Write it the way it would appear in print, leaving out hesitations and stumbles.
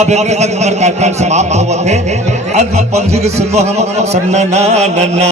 अब कार्यक्रम समाप्त होवत है। अब पंथी के सुनबो हम सन्ना ना